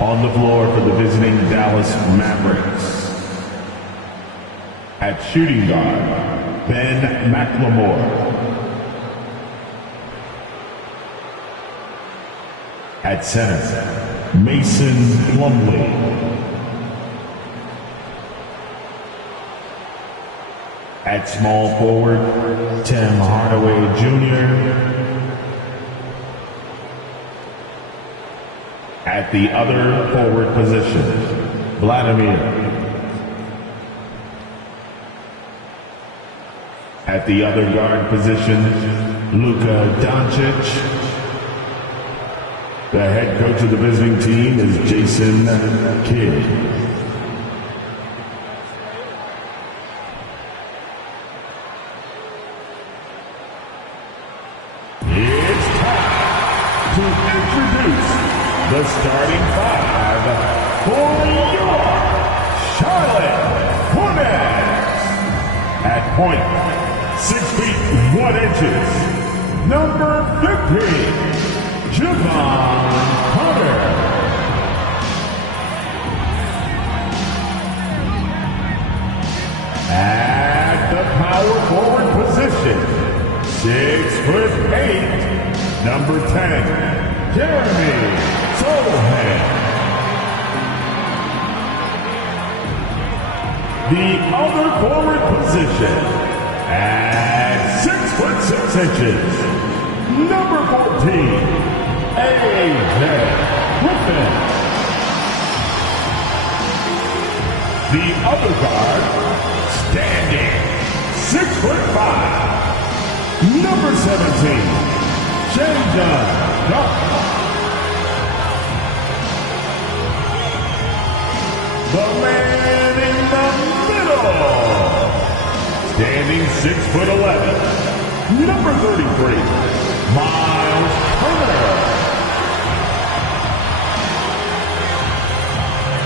On the floor for the visiting Dallas Mavericks. At shooting guard, Ben McLemore. At center, Mason Plumlee. At small forward, Tim Hardaway Jr. At the other forward position, Vladimir. At the other guard position, Luka Doncic. The head coach of the visiting team is Jason Kidd. It's time to introduce the starting five for your Charlotte Hornets. At point, 6 feet 1 inches, number 15, Jevon Carter. At the power forward position, 6'8", number 10, Jeremy Sochan. The other forward position at 6'6", number 14, AJ Griffin. The other guard, standing 6'5", number 17, Chandon Duff. The man in the middle, standing 6'11", number 33, Miles Turner.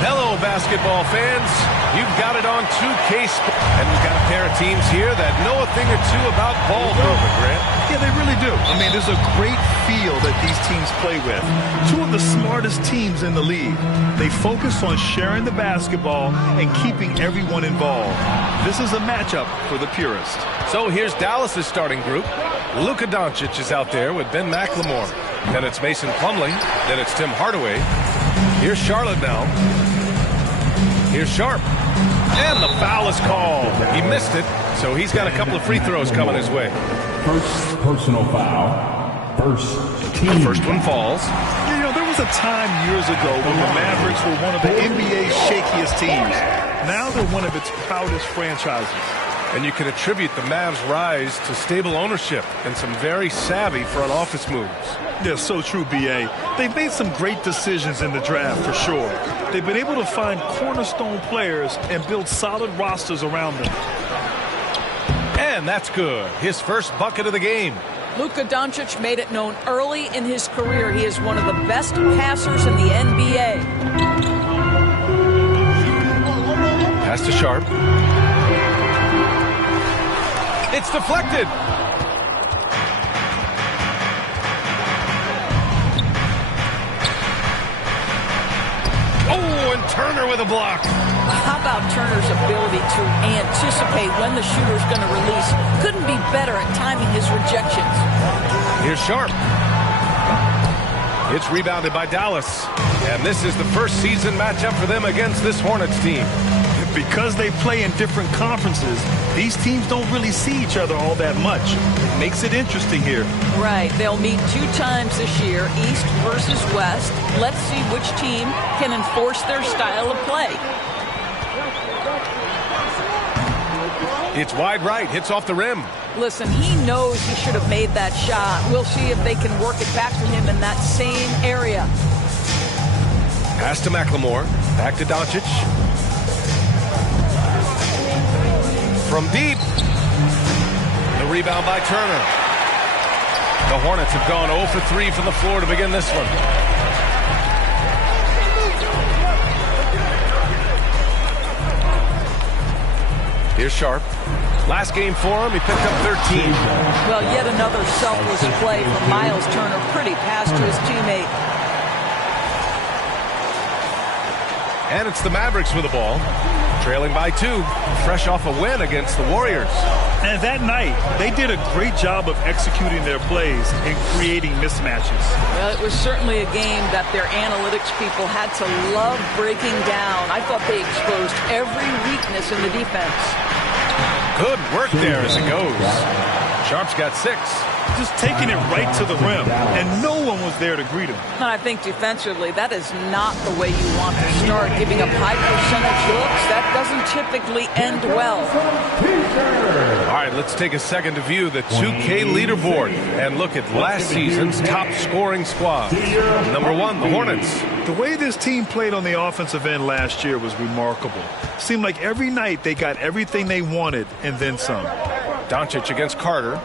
Hello, basketball fans. You've got it on 2K Sports. And we've got a pair of teams here that know a thing or two about ball movement, Grant. Yeah, they really do. I mean, there's a great feel that these teams play with. Two of the smartest teams in the league. They focus on sharing the basketball and keeping everyone involved. This is a matchup for the purist. So here's Dallas's starting group. Luka Doncic is out there with Ben McLemore. Then it's Mason Plumlee. Then it's Tim Hardaway. Here's Charlotte now. Here's Sharp. And the foul is called. He missed it, so he's got a couple of free throws coming his way. First personal foul. First team. The first one falls. You know, there was a time years ago when the Mavericks were one of the NBA's shakiest teams. Now they're one of its proudest franchises. And you can attribute the Mavs' rise to stable ownership and some very savvy front office moves. Yeah, so true, B.A. They've made some great decisions in the draft, for sure. They've been able to find cornerstone players and build solid rosters around them. And that's good. His first bucket of the game. Luka Doncic made it known early in his career he is one of the best passers in the NBA. Pass to Sharp. It's deflected. Oh, and Turner with a block. How about Turner's ability to anticipate when the shooter's going to release? Couldn't be better at timing his rejections. Here's Sharp. It's rebounded by Dallas. And this is the first season matchup for them against this Hornets team. Because they play in different conferences, these teams don't really see each other all that much. It makes it interesting here. Right. They'll meet 2 times this year, East versus West. Let's see which team can enforce their style of play. It's wide right. Hits off the rim. Listen, he knows he should have made that shot. We'll see if they can work it back to him in that same area. Pass to McLemore. Back to Doncic. From deep. The rebound by Turner. The Hornets have gone 0 for 3 from the floor to begin this one. Here's Sharp. Last game for him, he picked up 13. Well, yet another selfless play from Miles Turner. Pretty pass to his teammate. And it's the Mavericks with the ball, trailing by 2, fresh off a win against the Warriors. And that night, they did a great job of executing their plays and creating mismatches. Well, it was certainly a game that their analytics people had to love breaking down. I thought they exposed every weakness in the defense. Good work there as it goes. Sharp's got 6. Just taking it right to the rim, and no one was there to greet him. And I think defensively, that is not the way you want to start, giving up high percentage looks. That doesn't typically end well. All right, let's take a second to view the 2K leaderboard and look at last season's top scoring squad. Number 1, the Hornets. The way this team played on the offensive end last year was remarkable. Seemed like every night they got everything they wanted and then some. Doncic against Carter.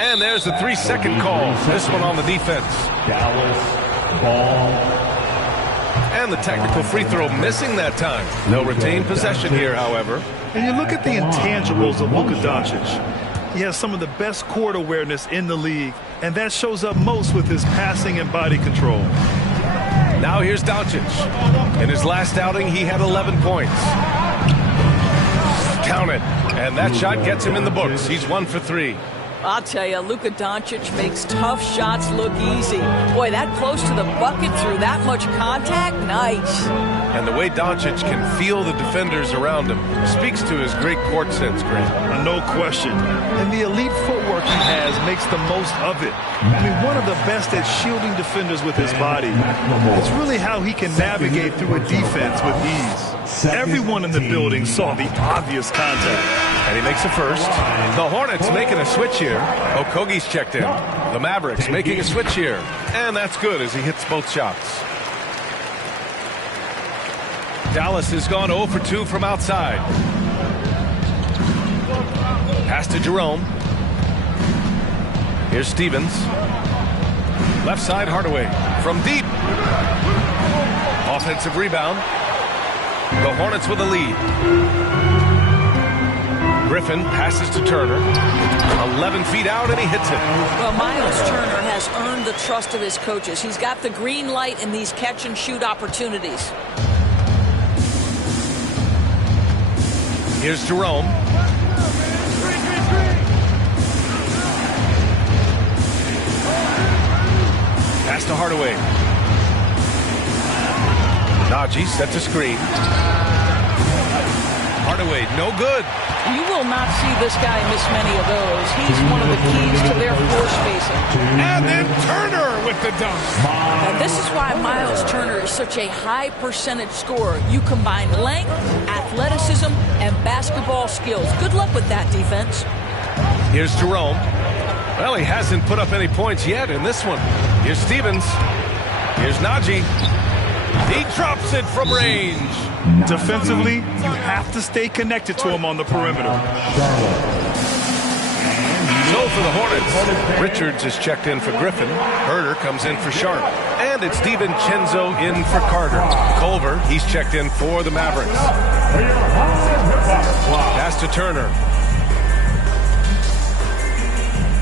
And there's the 3-second call. This one on the defense. Dallas ball. And the technical free throw missing that time. They'll retain possession here, however. And you look at the intangibles of Luka Doncic. He has some of the best court awareness in the league, and that shows up most with his passing and body control. Now here's Doncic. In his last outing, he had 11 points. Count it. And that shot gets him in the books. He's 1 for 3. I'll tell you, Luka Doncic makes tough shots look easy. Boy, that close to the bucket through that much contact, nice. And the way Doncic can feel the defenders around him speaks to his great court sense, Grant. No question. And the elite footwork he has makes the most of it. I mean, one of the best at shielding defenders with his body. It's really how he can navigate through a defense with ease. Everyone in the building saw the obvious contact. And he makes a first. The Hornets making a switch here. Okogie's checked in. The Mavericks making a switch here. And that's good as he hits both shots. Dallas has gone 0 for 2 from outside. Pass to Jerome. Here's Stevens. Left side, Hardaway. From deep. Offensive rebound. The Hornets with a lead. Griffin passes to Turner. 11 feet out, and he hits it. Well, Miles Turner has earned the trust of his coaches. He's got the green light in these catch-and-shoot opportunities. Here's Jerome. Pass to Hardaway. Najee sets a screen. Hardaway, no good. You will not see this guy miss many of those. He's one of the keys to their floor spacing. And then Turner with the dunk. And this is why Miles Turner is such a high percentage scorer. You combine length, athleticism, and basketball skills. Good luck with that defense. Here's Jerome. Well, he hasn't put up any points yet in this one. Here's Stevens. Here's Najee. He drops it from range. Defensively, you have to stay connected to him on the perimeter. So for the Hornets, Richards is checked in for Griffin. Herter comes in for Sharp. And it's DiVincenzo in for Carter. Culver, he's checked in for the Mavericks. Pass to Turner.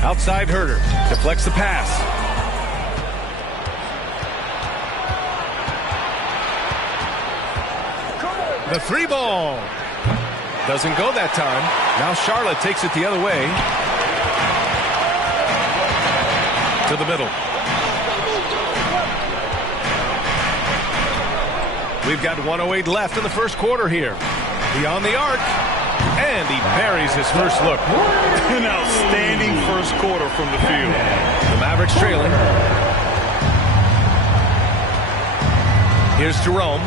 Outside Herter. Deflects the pass. The 3-ball. Doesn't go that time. Now Charlotte takes it the other way. To the middle. We've got 1:08 left in the first quarter here. Beyond the arc. And he buries his first look. An outstanding first quarter from the field. The Mavericks trailing. Here's Jerome.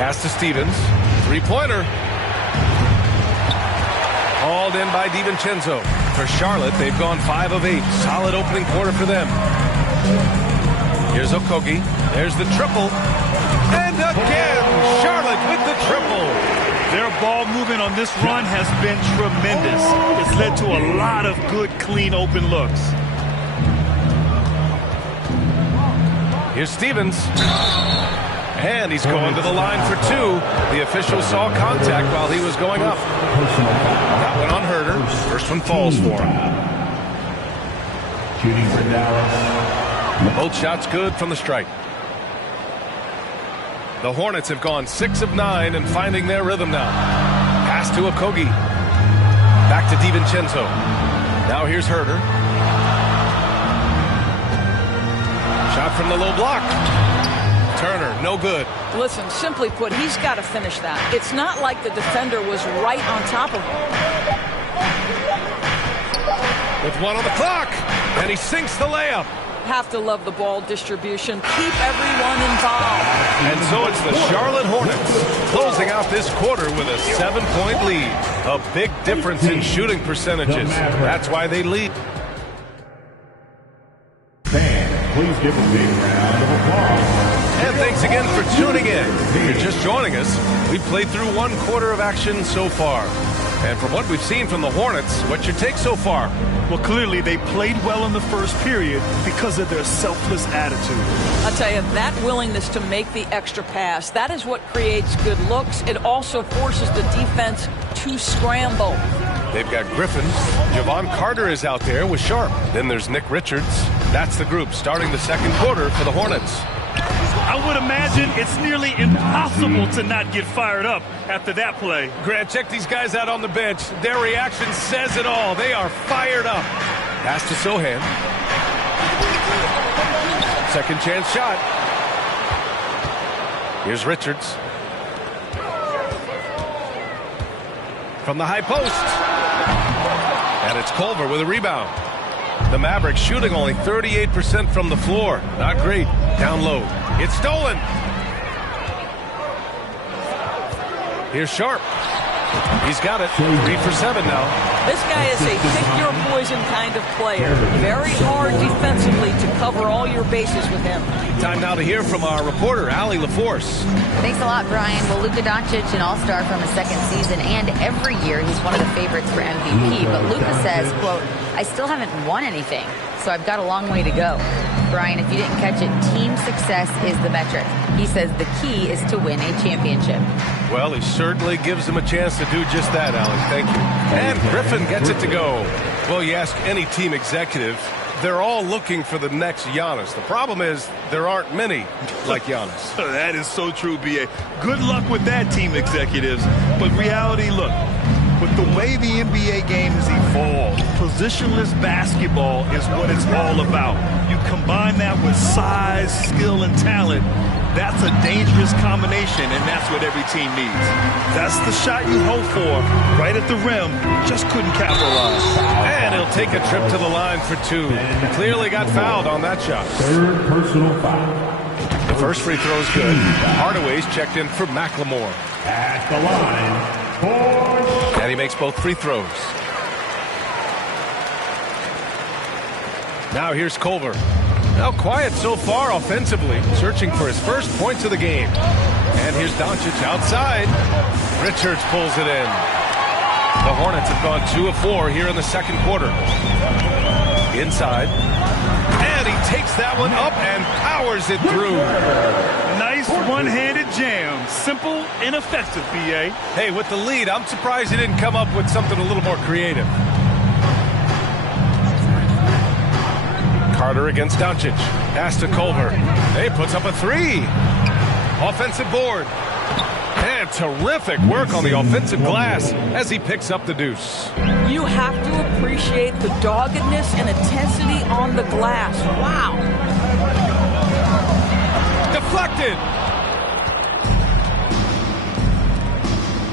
Pass to Stevens. Three-pointer. Hauled in by DiVincenzo. For Charlotte, they've gone 5 of 8. Solid opening quarter for them. Here's Okogie. There's the triple. And again, Charlotte with the triple. Their ball movement on this run has been tremendous. It's led to a lot of good, clean, open looks. Here's Stevens. And he's going to the line for 2. The official saw contact while he was going up. That one on Herter. First one falls for him. Shooting for Dallas. Both shots good from the stripe. The Hornets have gone 6 of 9 and finding their rhythm now. Pass to Okogie. Back to DiVincenzo. Now here's Herter. Shot from the low block. Turner, no good. Listen, simply put, he's got to finish that. It's not like the defender was right on top of him. With 1 on the clock, and he sinks the layup. Have to love the ball distribution. Keep everyone involved. And so it's the Charlotte Hornets closing out this quarter with a 7-point lead. A big difference in shooting percentages. That's why they lead. Fans, please give a big round of applause. And thanks again for tuning in. If you're just joining us, we've played through 1 quarter of action so far. And from what we've seen from the Hornets, what's your take so far? Well, clearly they played well in the first period because of their selfless attitude. I'll tell you, that willingness to make the extra pass, that is what creates good looks. It also forces the defense to scramble. They've got Griffin. Javon Carter is out there with Sharp. Then there's Nick Richards. That's the group starting the second quarter for the Hornets. I would imagine it's nearly impossible to not get fired up after that play. Grant, check these guys out on the bench. Their reaction says it all. They are fired up. Pass to Sohan. Second chance shot. Here's Richards. From the high post. And it's Culver with a rebound. The Mavericks shooting only 38% from the floor. Not great. Down low. It's stolen. Here's Sharp. He's got it. 3 for 7 now. This guy is a pick-your-poison kind of player. Very hard defensively to cover all your bases with him. Time now to hear from our reporter, Allie LaForce. Thanks a lot, Brian. Well, Luka Doncic, an all-star from his second season, and every year he's one of the favorites for MVP. But Luka says, quote, I still haven't won anything, so I've got a long way to go. Brian, if you didn't catch it, team success is the metric. He says the key is to win a championship. Well, he certainly gives them a chance to do just that, Allie. Thank you. And Griffin gets it to go. Well, you ask any team executive, they're all looking for the next Giannis. The problem is there aren't many like Giannis. That is so true, B.A. Good luck with that, team executives. But reality, look, with the way the NBA game has evolved, positionless basketball is what it's all about. You combine that with size, skill, and talent, that's a dangerous combination, and that's what every team needs. That's the shot you hope for, right at the rim, just couldn't capitalize. And he'll take a trip to the line for 2. Clearly got fouled on that shot. 3rd personal foul. The first free throw is good. Hardaway's checked in for McLemore. At the line. And he makes both free throws. Now here's Culver. Now quiet so far offensively, searching for his first points of the game. And here's Doncic outside. Richards pulls it in. The Hornets have gone 2 of 4 here in the second quarter. Inside. And he takes that one up and powers it through. Nice one-handed jam. Simple and effective, B.A. Hey, with the lead, I'm surprised he didn't come up with something a little more creative. Carter against Doncic. Pass to Culver. He puts up a 3. Offensive board. And terrific work on the offensive glass as he picks up the deuce. You have to appreciate the doggedness and intensity on the glass. Wow. Deflected.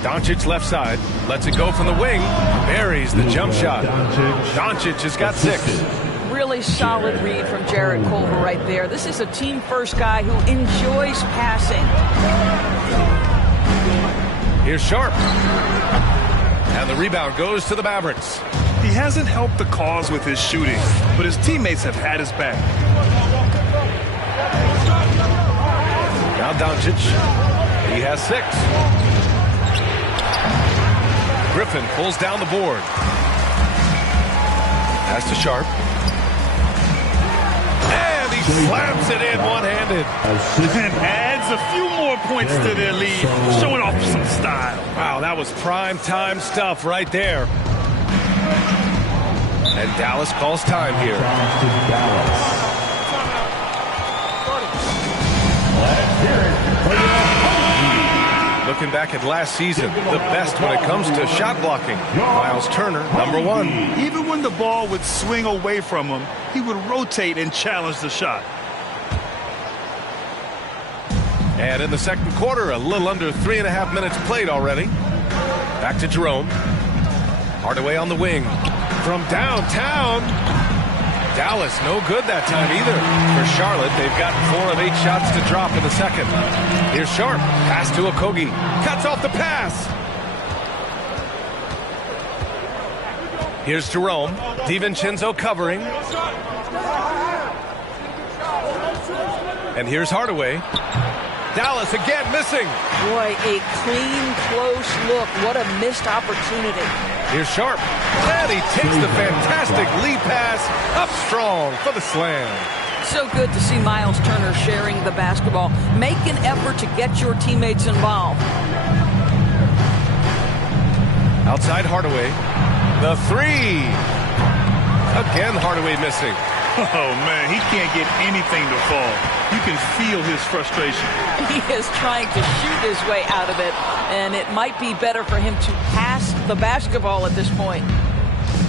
Doncic left side. Lets it go from the wing. Buries the jump shot. Doncic has got 6. Really solid read from Jarrett Culver right there. This is a team-first guy who enjoys passing. Here's Sharp. And the rebound goes to the Mavericks. He hasn't helped the cause with his shooting, but his teammates have had his back. Now Doncic. He has 6. Griffin pulls down the board. Pass to Sharp. And he slams it in one-handed. And adds a few more points to their lead, showing off some style. Wow, that was prime time stuff right there. And Dallas calls time here. Looking back at last season, the best when it comes to shot blocking. Miles Turner, number 1. Even when the ball would swing away from him, he would rotate and challenge the shot. And in the second quarter, a little under 3.5 minutes played already. Back to Jerome. Hardaway on the wing. From downtown. Dallas no good that time either. For Charlotte, they've got 4 of 8 shots to drop in the second. Here's Sharp. Pass to Okogie. Cuts off the pass. Here's Jerome. DiVincenzo covering. And here's Hardaway. Dallas again missing. Boy, a clean, close look. What a missed opportunity. Here's Sharp. And he takes the fantastic lead pass up strong for the slam. So good to see Miles Turner sharing the basketball. Make an effort to get your teammates involved. Outside Hardaway. The 3. Again Hardaway missing. Oh, man, he can't get anything to fall. You can feel his frustration. He is trying to shoot his way out of it, and it might be better for him to pass the basketball at this point.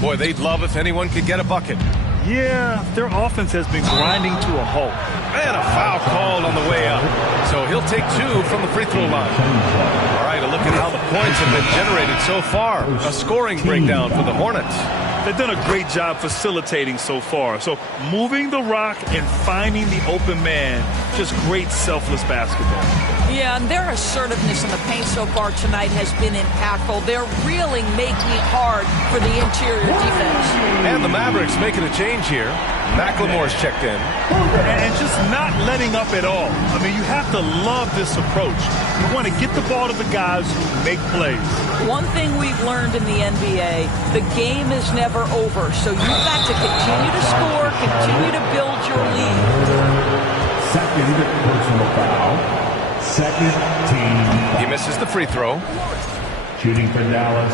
Boy, they'd love if anyone could get a bucket. Yeah, their offense has been grinding to a halt. And a foul called on the way up. So he'll take 2 from the free throw line. All right, a look at how the points have been generated so far. A scoring breakdown for the Hornets. They've done a great job facilitating so far. So moving the rock and finding the open man, just great selfless basketball. Yeah, and their assertiveness in the paint so far tonight has been impactful. They're really making it hard for the interior defense. And the Mavericks making a change here. McLemore's checked in. And just not letting up at all. I mean, you have to love this approach. You want to get the ball to the guys who make plays. One thing we've learned in the NBA, the game is never over. So you've got to continue to score, continue to build your lead. Second personal foul. Second team. He misses the free throw. Shooting for Dallas,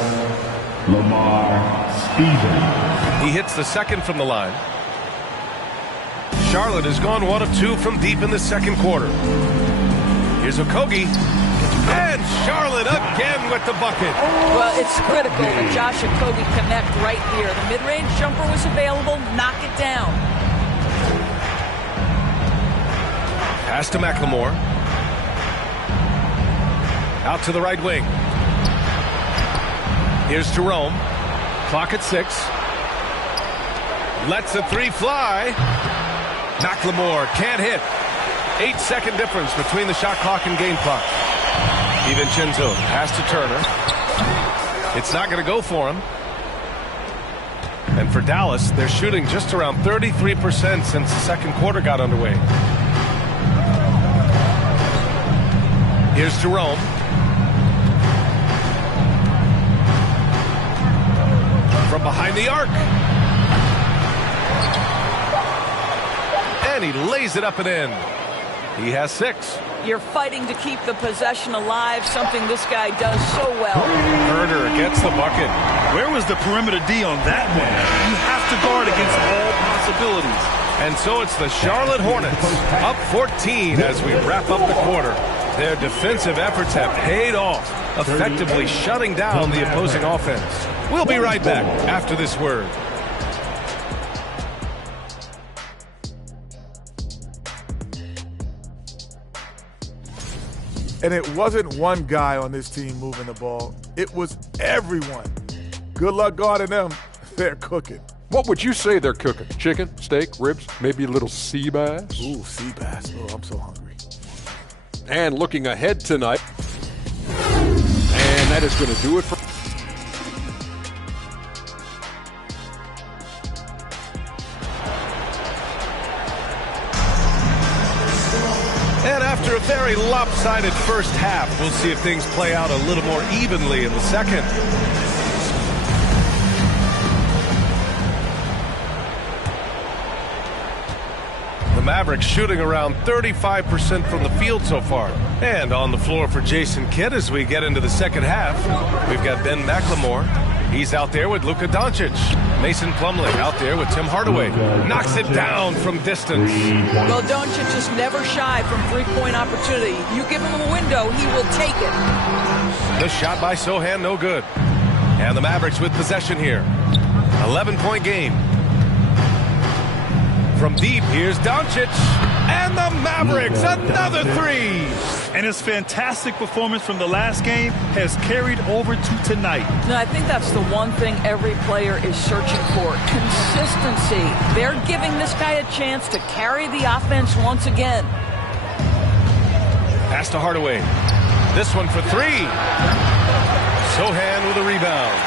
Lamar Stevens. He hits the second from the line. Charlotte has gone 1 of 2 from deep in the second quarter. Here's Okogie. And Charlotte again with the bucket. Well, it's critical that Josh Okogie connect right here. The mid-range jumper was available. Knock it down. Pass to McLemore. Out to the right wing. Here's Jerome. Clock at 6. Lets the 3 fly. McLemore can't hit. 8-second difference between the shot clock and game clock. DiVincenzo pass to Turner. It's not going to go for him. And for Dallas, they're shooting just around 33% since the second quarter got underway. Here's Jerome. From behind the arc. And he lays it up and in. He has 6. You're fighting to keep the possession alive, something this guy does so well. Herder gets the bucket. Where was the perimeter D on that one? You have to guard against all possibilities. And so it's the Charlotte Hornets up 14 as we wrap up the quarter. Their defensive efforts have paid off, effectively shutting down the opposing offense. We'll be right back after this word. And it wasn't one guy on this team moving the ball. It was everyone. Good luck guarding them. They're cooking. What would you say they're cooking? Chicken, steak, ribs, maybe a little sea bass? Ooh, sea bass. Oh, I'm so hungry. And looking ahead tonight, and that is going to do it for... And after a very lopsided first half, we'll see if things play out a little more evenly in the second. The Mavericks shooting around 35% from the field so far. And on the floor for Jason Kidd as we get into the second half, we've got Ben McLemore. He's out there with Luka Doncic. Mason Plumlee out there with Tim Hardaway. Knocks it down from distance. Well, Doncic is never shy from three-point opportunity. You give him a window, he will take it. The shot by Sochan, no good. And the Mavericks with possession here. 11-point game. From deep, here's Doncic. And the Mavericks, another three. And his fantastic performance from the last game has carried over to tonight. No, I think that's the one thing every player is searching for. Consistency. They're giving this guy a chance to carry the offense once again. Pass to Hardaway. This one for three. Sochan with a rebound.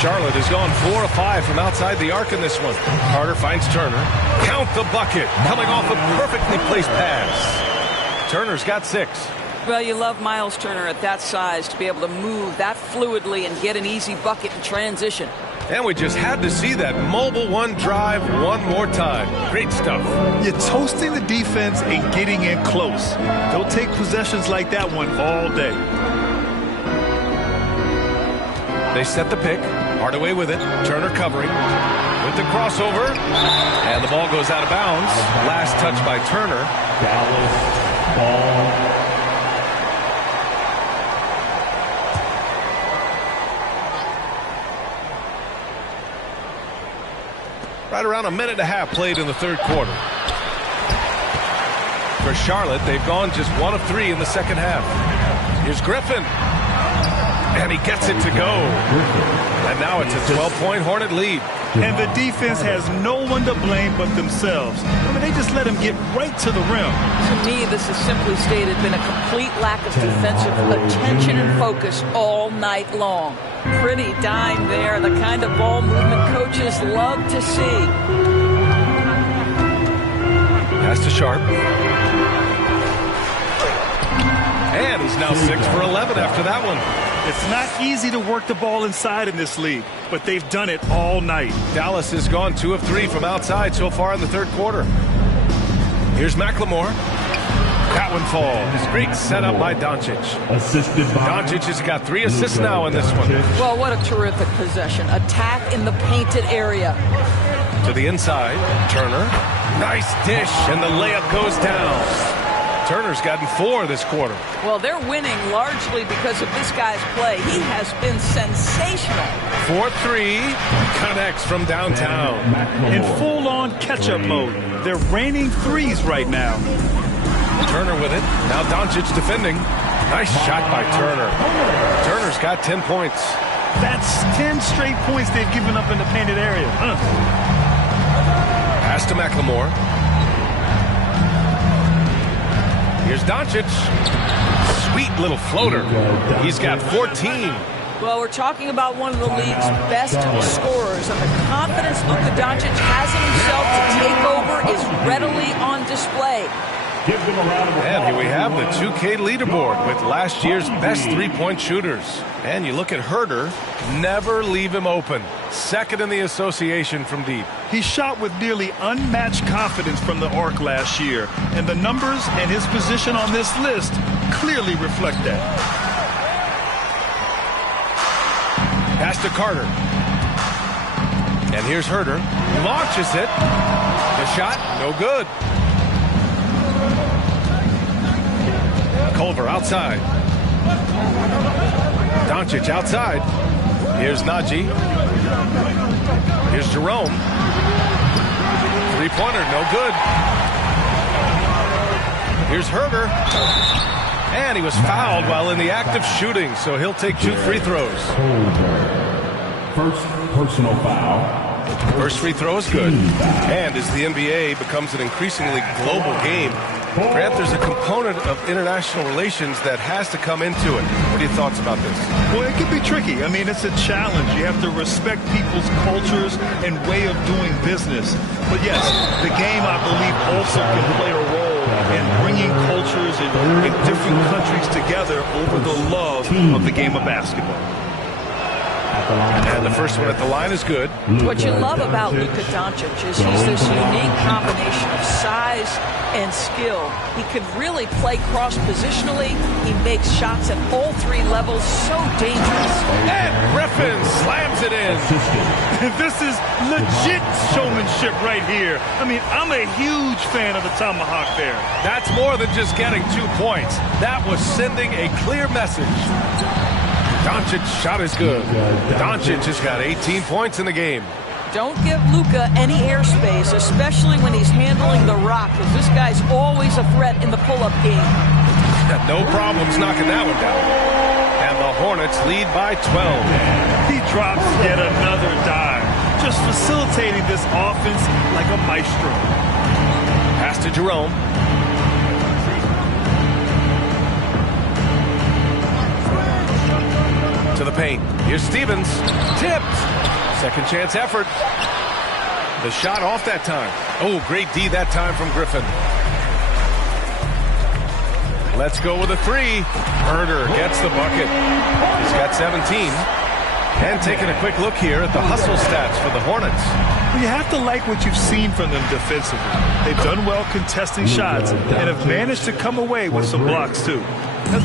Charlotte has gone 4 of 5 from outside the arc in this one. Carter finds Turner. Count the bucket. Coming off a perfectly placed pass. Turner's got 6. Well, you love Miles Turner at that size to be able to move that fluidly and get an easy bucket in transition. And we just had to see that mobile one drive one more time. Great stuff. You're toasting the defense and getting in close. They'll take possessions like that one all day. They set the pick. Hardaway with it. Turner covering. With the crossover. And the ball goes out of bounds. Last touch by Turner. Dallas ball. Right around a minute and a half played in the third quarter. For Charlotte, they've gone just 1 of 3 in the second half. Here's Griffin. And he gets it to go. And now it's a 12-point Hornet lead. And the defense has no one to blame but themselves. I mean, they just let him get right to the rim. To me, this has simply stated been a complete lack of defensive attention and focus all night long. Pretty dime there, the kind of ball movement coaches love to see. Pass to Sharp. And he's now 6 for 11 after that one. It's not easy to work the ball inside in this league, but they've done it all night. Dallas has gone 2 of 3 from outside so far in the third quarter. Here's McLemore. That one falls. Great setup by Doncic. Assisted by Doncic has got 3 assists now in this one. Well, what a terrific possession. Attack in the painted area. To the inside. Turner. Nice dish, and the layup goes down. Turner's gotten 4 this quarter. Well, they're winning largely because of this guy's play. He has been sensational. 4-3 connects from downtown. In full-on catch-up mode. They're raining threes right now. Turner with it. Now Doncic defending. Nice shot by Turner. Turner's got 10 points. That's 10 straight points they've given up in the painted area. Pass to McLemore. Here's Doncic. Sweet little floater. He's got 14. Well, we're talking about one of the league's best scorers, and the confidence Luka Doncic has in himself to take over is readily on display. And here we have the 2K leaderboard with last year's best three-point shooters. And you look at Herder, never leave him open. Second in the association from deep. He shot with nearly unmatched confidence from the arc last year, and the numbers and his position on this list clearly reflect that. Pass to Carter. And here's Herder. Launches it. The shot, no good. Culver outside. Doncic outside. Here's Najee. Here's Jerome. Three-pointer, no good. Here's Herder. And he was fouled while in the act of shooting, so he'll take 2 free throws. First personal foul. First free throw is good. And as the NBA becomes an increasingly global game, Grant, there's a component of international relations that has to come into it. What are your thoughts about this? Well, it can be tricky. I mean, it's a challenge. You have to respect people's cultures and way of doing business. But yes, the game, I believe, also can play a role in bringing cultures in different countries together over the love of the game of basketball. And the first one at the line is good. What you love about Luka Doncic is he's this unique combination of size and skill. He could really play cross-positionally. He makes shots at all three levels. So dangerous. And Griffin slams it in. This is legit showmanship right here. I mean, I'm a huge fan of the tomahawk there. That's more than just getting 2 points. That was sending a clear message. Doncic's shot is good. Doncic has got 18 points in the game. Don't give Luka any airspace, especially when he's handling the rock, because this guy's always a threat in the pull-up game. No problems knocking that one down. And the Hornets lead by 12. He drops yet another dime, just facilitating this offense like a maestro. Pass to Jerome. To the paint. Here's Stevens. Tipped. Second chance effort. The shot off that time. Oh, great D that time from Griffin. Let's go with a three. Herder gets the bucket. He's got 17. And taking a quick look here at the hustle stats for the Hornets. You have to like what you've seen from them defensively. They've done well contesting shots and have managed to come away with some blocks too.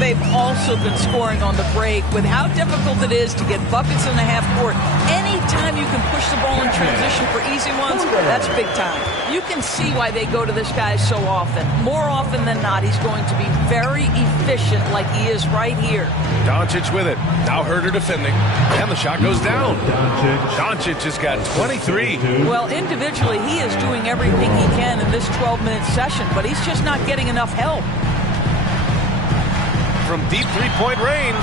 They've also been scoring on the break. With how difficult it is to get buckets in the half court, anytime you can push the ball in transition for easy ones, that's big time. You can see why they go to this guy so often. More often than not, he's going to be very efficient like he is right here. Doncic with it. Now Herder defending. And the shot goes down. Doncic has got 23. Well, individually, he is doing everything he can in this 12-minute session, but he's just not getting enough help. From deep three-point range,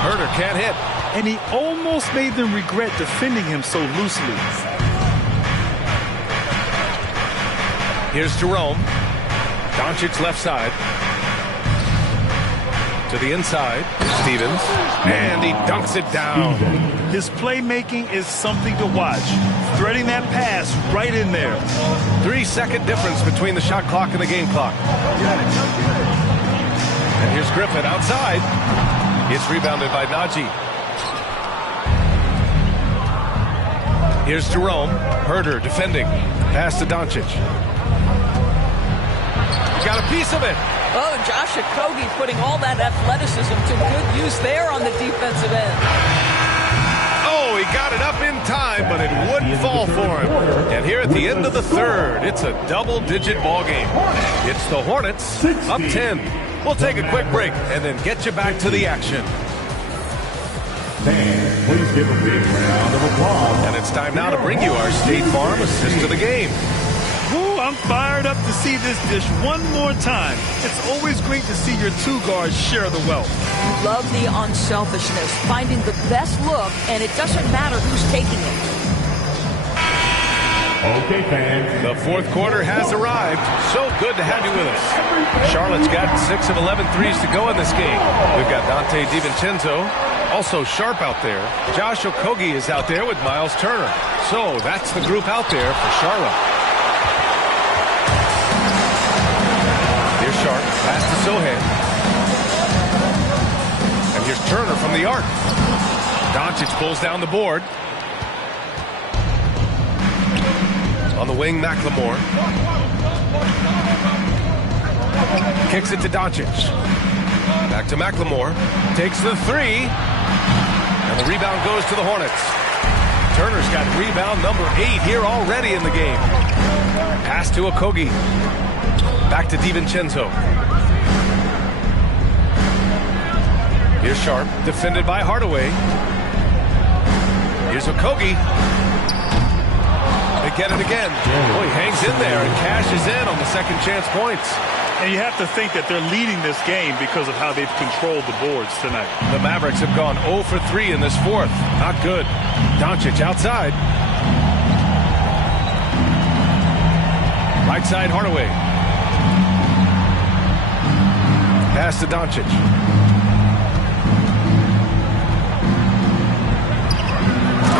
Herder can't hit. And he almost made them regret defending him so loosely. Here's Jerome. Doncic left side. To the inside. Stevens. And he dunks it down. His playmaking is something to watch. Threading that pass right in there. 3-second difference between the shot clock and the game clock. And here's Griffin outside. It's rebounded by Najee. Here's Jerome. Herder defending. Pass to Doncic. He got a piece of it. Oh, Josh Okogie putting all that athleticism to good use there on the defensive end. Oh, he got it up in time, but it wouldn't fall for him. And here at the end of the third, it's a double-digit ball game. It's the Hornets up 10. We'll take a quick break and then get you back to the action. Fans, please give a big round of applause. And it's time now to bring you our State Farm assist to the game. Ooh, I'm fired up to see this dish one more time. It's always great to see your two guards share the wealth. You love the unselfishness, finding the best look, and it doesn't matter who's taking it. Okay, fans. The fourth quarter has arrived. So good to have you with us. Charlotte's got 6 of 11 threes to go in this game. We've got Dante DiVincenzo, also Sharp out there. Josh Okogie is out there with Miles Turner. So that's the group out there for Charlotte. Here's Sharp, pass to Sohan. And here's Turner from the arc. Doncic pulls down the board. On the wing, McLemore. Kicks it to Doncic. Back to McLemore. Takes the three. And the rebound goes to the Hornets. Turner's got rebound number 8 here already in the game. Pass to Okogie. Back to DiVincenzo. Here's Sharp, defended by Hardaway. Here's Okogie. They get it again. Oh, he hangs in there and cashes in on the second chance points. And you have to think that they're leading this game because of how they've controlled the boards tonight. The Mavericks have gone 0 for 3 in this fourth. Not good. Doncic outside. Right side, Hardaway. Pass to Doncic.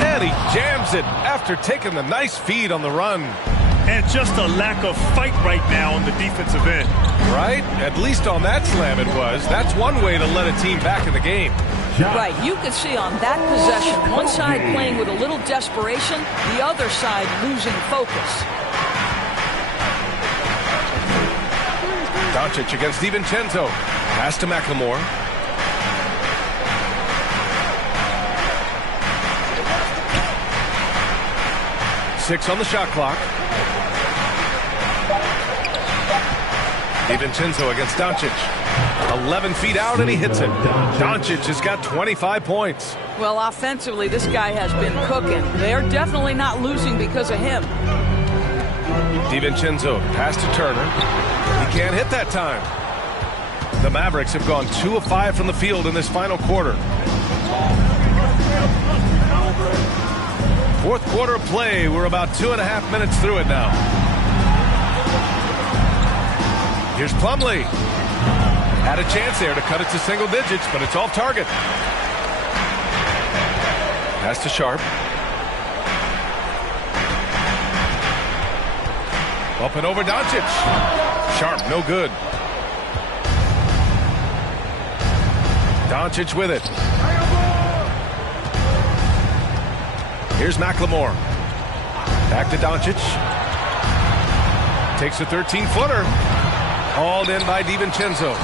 And he jams it after taking the nice feed on the run. And just a lack of fight right now on the defensive end. Right? At least on that slam it was. That's one way to let a team back in the game. Right, you could see on that possession, one side playing with a little desperation, the other side losing focus. Doncic against DiVincenzo. Pass to McLemore. Six on the shot clock. DiVincenzo against Doncic. 11 feet out and he hits it. Doncic has got 25 points. Well, offensively, this guy has been cooking. They're definitely not losing because of him. DiVincenzo pass to Turner. He can't hit that time. The Mavericks have gone 2 of 5 from the field in this final quarter. Fourth quarter of play. We're about 2.5 minutes through it now. Here's Plumlee. Had a chance there to cut it to single digits, but it's off target. Pass to Sharp. Up and over Doncic. Sharp, no good. Doncic with it. Here's McLemore. Back to Doncic. Takes a 13-footer. Hauled in by DiVincenzo.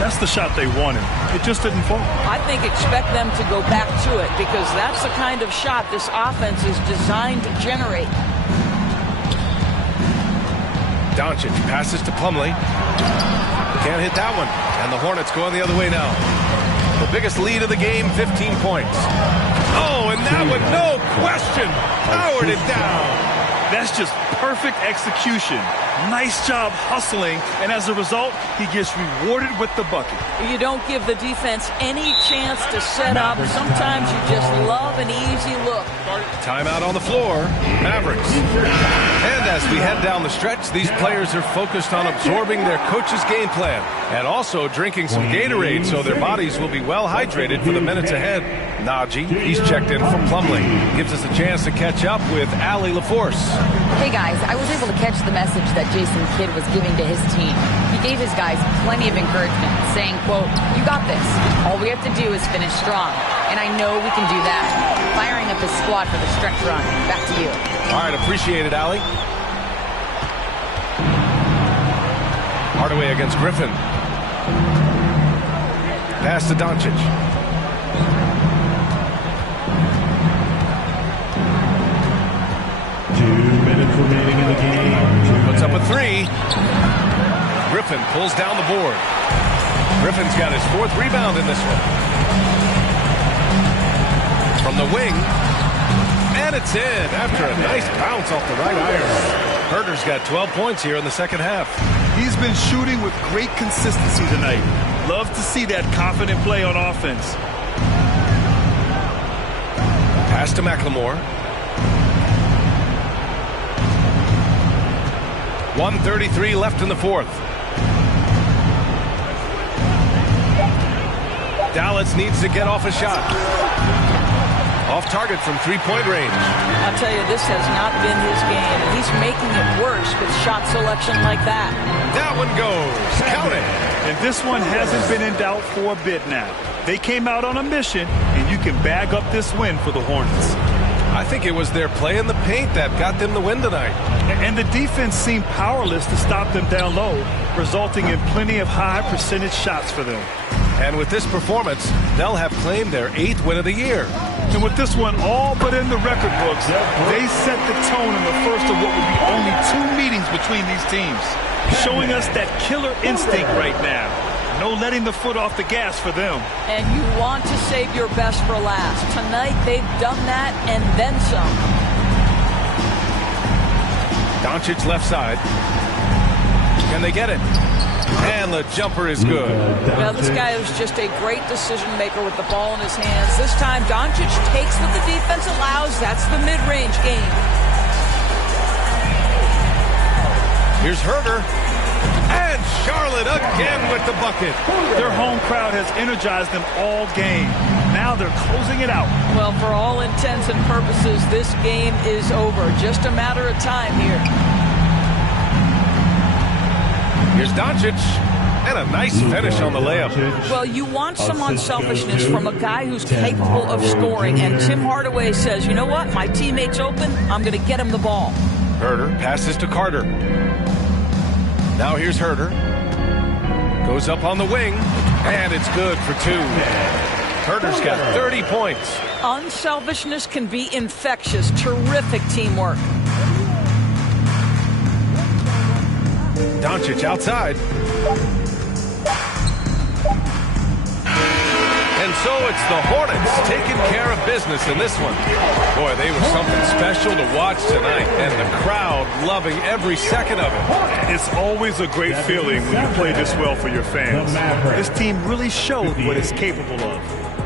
That's the shot they wanted. It just didn't fall. I think expect them to go back to it because that's the kind of shot this offense is designed to generate. Doncic passes to Plumlee. Can't hit that one. And the Hornets going the other way now. The biggest lead of the game, 15 points. Oh, and that one, no question, powered it down. That's just perfect execution. Nice job hustling, and as a result, he gets rewarded with the bucket. You don't give the defense any chance to set up. Sometimes you just love an easy look. Timeout on the floor, Mavericks. And as we head down the stretch, these players are focused on absorbing their coach's game plan and also drinking some Gatorade so their bodies will be well hydrated for the minutes ahead. Najee, he's checked in for Plumlee. Gives us a chance to catch up with Allie LaForce. Hey guys, I was able to catch the message that Jason Kidd was giving to his team. He gave his guys plenty of encouragement, saying, quote, "You got this. All we have to do is finish strong." And I know we can do that. Firing up his squad for the stretch run. Back to you. All right, appreciate it, Allie. Hardaway against Griffin. Pass to Doncic. Remaining in the game. Puts up a three. Griffin pulls down the board. Griffin's got his 4th rebound in this one. From the wing. And it's in after a nice bounce off the right iron. Herder's got 12 points here in the second half. He's been shooting with great consistency tonight. Love to see that confident play on offense. Pass to McLemore. 1:33 left in the fourth. Dallas needs to get off a shot. Off target from three-point range. I'll tell you, this has not been his game. He's making it worse with shot selection like that. That one goes. Count it. And this one hasn't been in doubt for a bit now. They came out on a mission, and you can bag up this win for the Hornets. I think it was their play in the paint that got them the win tonight. And the defense seemed powerless to stop them down low, resulting in plenty of high percentage shots for them. And with this performance, they'll have claimed their 8th win of the year. And with this one all but in the record books, they set the tone in the first of what would be only 2 meetings between these teams, showing us that killer instinct right now. No letting the foot off the gas for them. And you want to save your best for last. Tonight, they've done that and then some. Doncic left side. Can they get it? And the jumper is good. Well, this guy is just a great decision maker with the ball in his hands. This time, Doncic takes what the defense allows. That's the mid-range game. Here's Herder. And Charlotte again with the bucket. Their home crowd has energized them all game. Now they're closing it out. Well, for all intents and purposes, this game is over. Just a matter of time here. Here's Doncic. And a nice finish on the layup. Well, you want some unselfishness from a guy who's capable of scoring. And Tim Hardaway says, you know what? My teammate's open. I'm going to get him the ball. Herder passes to Carter. Now here's Herder. Goes up on the wing. And it's good for 2. Herder's got 30 points. Unselfishness can be infectious. Terrific teamwork. Doncic outside. And so it's the Hornets taking care of business in this one. Boy, they were something special to watch tonight, and the crowd loving every second of it. It's always a great feeling when you play this well for your fans. This team really showed what it's capable of.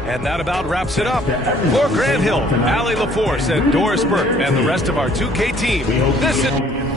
And that about wraps it up. For Grant Hill, Allie LaForce, and Doris Burke, and the rest of our 2K team, this is...